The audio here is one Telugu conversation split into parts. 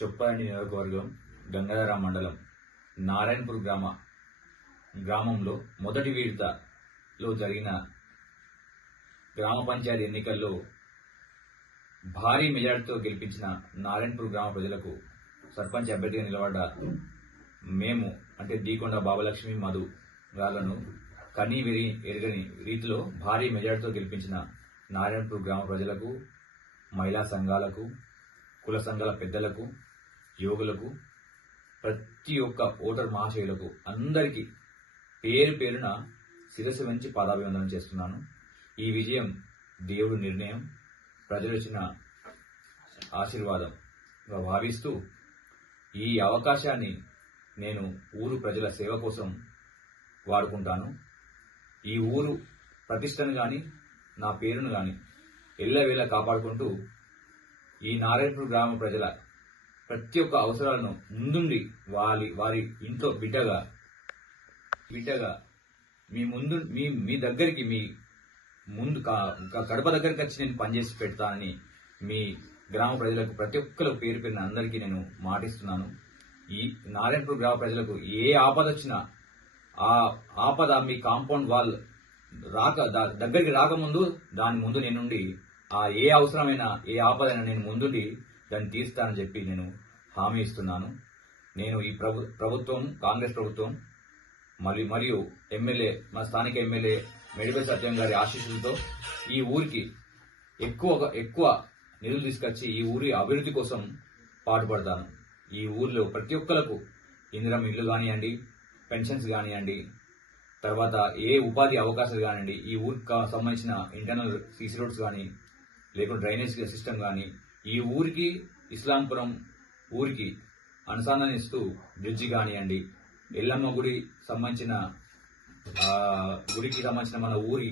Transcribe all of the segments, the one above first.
చొప్పదండి నియోజకవర్గం గంగాధర మండలం నారాయణపూర్ గ్రామంలో మొదటి విడతలో జరిగిన గ్రామ పంచాయతీ ఎన్నికల్లో భారీ మెజార్టీతో గెలిపించిన నారాయణపూర్ గ్రామ ప్రజలకు సర్పంచ్ అభ్యర్థిగా నిలబడ్డ మేము అంటే డీకొండ బాబలక్ష్మి మధు గాళ్లను కనీ ఎరగని రీతిలో భారీ మెజార్టీతో గెలిపించిన నారాయణపూర్ గ్రామ ప్రజలకు, మహిళా సంఘాలకు, కుల సంఘాల పెద్దలకు, యోగులకు, ప్రతి ఒక్క ఓటర్ మహాశయులకు అందరికీ పేరు పేరున శిరస్సు వంచి పాదాభివందనం చేస్తున్నాను. ఈ విజయం దేవుడు నిర్ణయం, ప్రజలు ఇచ్చిన ఆశీర్వాదంగా భావిస్తూ ఈ అవకాశాన్ని నేను ఊరు ప్రజల సేవ కోసం వాడుకుంటాను. ఈ ఊరు ప్రతిష్టను గాని నా పేరును గాని ఎల్లవేళ కాపాడుకుంటూ ఈ నారాయణపూర్ గ్రామ ప్రజల ప్రతి ఒక్క అవసరాలను ముందుండి వారి ఇంట్లో బిడ్డగా మీ దగ్గరికి మీ ముందు కడప దగ్గరికి వచ్చి నేను పనిచేసి పెడతానని మీ గ్రామ ప్రజలకు ప్రతి ఒక్కరికి పేరు పేరున అందరికీ నేను మాటిస్తున్నాను. ఈ నారాయణపూర్ గ్రామ ప్రజలకు ఏ ఆపద వచ్చినా ఆ ఆపద మీ కాంపౌండ్ వాల్ దగ్గరికి రాకముందు దాని ముందు నేనుండి ఏ అవసరమైనా ఏ ఆపదైనా నేను ముందుండి దాన్ని తీస్తానని చెప్పి నేను హామీ ఇస్తున్నాను. నేను ఈ ప్రభుత్వం కాంగ్రెస్ ప్రభుత్వం మరియు ఎమ్మెల్యే మా స్థానిక ఎమ్మెల్యే మెడిపల్లి సత్యం గారి ఆశీస్సులతో ఈ ఊరికి ఎక్కువ నిధులు తీసుకొచ్చి ఈ ఊరి అభివృద్ధి కోసం పాటుపడతాను. ఈ ఊర్లో ప్రతి ఒక్కరికి ఇందిరమ్మ ఇల్లు కానివ్వండి, పెన్షన్స్ కానివ్వండి, తర్వాత ఏ ఉపాధి అవకాశాలు కానివ్వండి, ఈ ఊరికి సంబంధించిన ఇంటర్నల్ సీసీ రోడ్స్ కానీ లేకుంటే డ్రైనేజ్ సిస్టమ్ కానీ, ఈ ఊరికి ఇస్లాంపురం ఊరికి అనుసంధానిస్తూ బ్రిడ్జి కానివ్వండి, ఎల్లమ్మ గుడికి సంబంధించిన మన ఊరి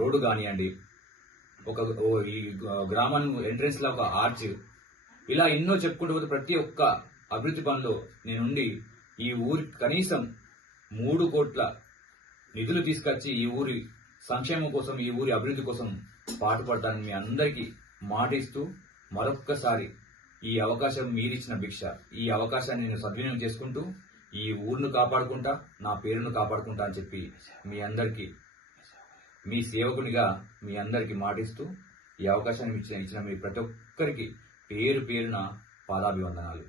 రోడ్డు కానివ్వండి, ఈ గ్రామం ఎంట్రెన్స్ లో ఒక ఆర్చ్, ఇలా ఎన్నో చెప్పుకుంటూ పోతే ప్రతి ఒక్క అభివృద్ధి పనిలో నేనుండి ఈ ఊరికి కనీసం 3 కోట్ల నిధులు తీసుకొచ్చి ఈ ఊరి సంక్షేమం కోసం, ఈ ఊరి అభివృద్ధి కోసం పాటుపడతానని మీ అందరికీ మాటిస్తూ మరొక్కసారి ఈ అవకాశం మీరిచ్చిన భిక్ష, ఈ అవకాశాన్ని నేను సద్వినియోగం చేసుకుంటూ ఈ ఊరును కాపాడుకుంటా, నా పేరును కాపాడుకుంటా అని చెప్పి మీ అందరికీ మీ సేవకునిగా మీ అందరికీ మాటిస్తూ ఈ అవకాశాన్ని ఇచ్చిన మీ ప్రతి ఒక్కరికి పేరు పేరున పాదాభివందనాలు.